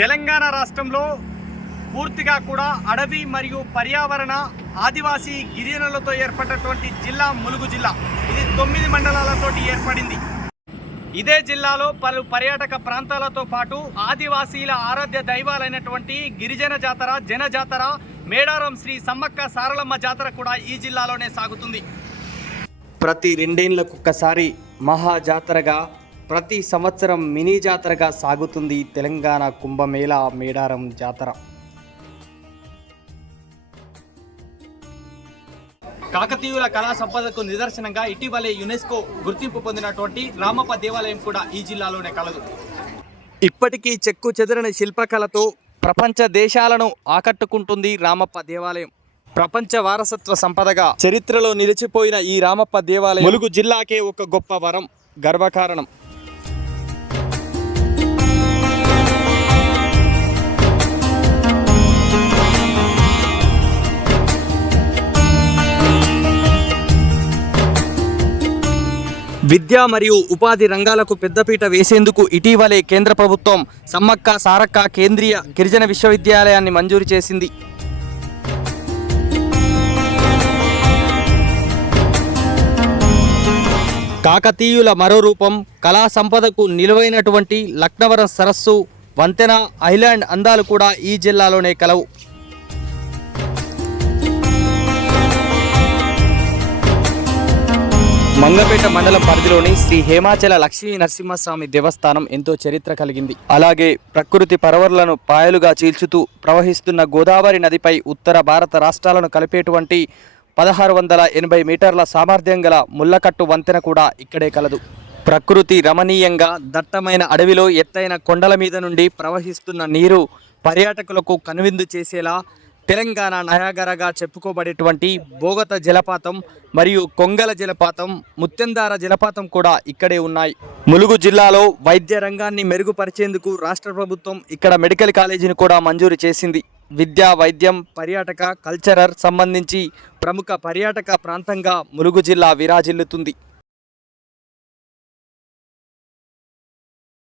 తెలంగాణ రాష్ట్రంలో పూర్తిగా కూడా అడవి మరియు పర్యావరణ ఆదివాసీ గిరిజనులతో ఏర్పడినటువంటి జిల్లా ములుగు జిల్లా. ఇది తొమ్మిది మండలాలతోటి ఏర్పడింది. ఇదే జిల్లాలో పలు పర్యాటక ప్రాంతాలతో పాటు ఆదివాసీల ఆరాధ్య దైవాలైనటువంటి గిరిజన జాతర జన జాతర మేడారం శ్రీ సమ్మక్క సారలమ్మ జాతర కూడా ఈ జిల్లాలోనే సాగుతుంది. ప్రతి రెండేళ్ళకు ఒక్కసారి మహా జాతరగా ప్రతి సంవత్సరం మినీ జాతరగా సాగుతుంది తెలంగాణ కుంభమేళా మేడారం జాతర. కాకతీయుల కళా సంపదకు నిదర్శనంగా ఇటీవలే యునెస్కో గుర్తింపు పొందినటువంటి రామప్ప దేవాలయం కూడా ఈ జిల్లాలోనే కలదు. ఇప్పటికీ చెక్కు చెదరని శిల్పకళతో ప్రపంచ దేశాలను ఆకట్టుకుంటుంది రామప్ప దేవాలయం. ప్రపంచ వారసత్వ సంపదగా చరిత్రలో నిలిచిపోయిన ఈ రామప్ప దేవాలయం ములుగు జిల్లాకే ఒక గొప్ప వరం గర్వకారణం. విద్య మరియు ఉపాధి రంగాలకు పెద్దపీట వేసేందుకు ఇటీవలే కేంద్ర ప్రభుత్వం సమ్మక్క సారక్క కేంద్రీయ గిరిజన విశ్వవిద్యాలయాన్ని మంజూరు చేసింది. కాకతీయుల మరో రూపం కళా సంపదకు నిలువైనటువంటి లక్నవరం సరస్సు వంతెన ఐలాండ్ అందాలు కూడా ఈ జిల్లాలోనే కలవు. మంగపేట మండలం పరిధిలోని శ్రీ హేమాచల లక్ష్మీ నరసింహస్వామి దేవస్థానం ఎంతో చరిత్ర కలిగింది. అలాగే ప్రకృతి పరవర్లను పాయలుగా చీల్చుతూ ప్రవహిస్తున్న గోదావరి నదిపై ఉత్తర భారత రాష్ట్రాలను కలిపేటువంటి పదహారు వందల ఎనభై మీటర్ల సామర్థ్యం గల ముళ్ళకట్టు వంతెన కూడా ఇక్కడే కలదు. ప్రకృతి రమణీయంగా దట్టమైన అడవిలో ఎత్తైన కొండల మీద నుండి ప్రవహిస్తున్న నీరు పర్యాటకులకు కనువిందు చేసేలా తెలంగాణ నయాగరగా చెప్పుకోబడేటువంటి బోగత జలపాతం మరియు కొంగల జలపాతం ముత్యందార జలపాతం కూడా ఇక్కడే ఉన్నాయి. ములుగు జిల్లాలో వైద్య రంగాన్ని మెరుగుపరిచేందుకు రాష్ట్ర ప్రభుత్వం ఇక్కడ మెడికల్ కాలేజీని కూడా మంజూరు చేసింది. విద్య వైద్యం పర్యాటక కల్చరర్ సంబంధించి ప్రముఖ పర్యాటక ప్రాంతంగా ములుగు జిల్లా విరాజిల్లుతుంది.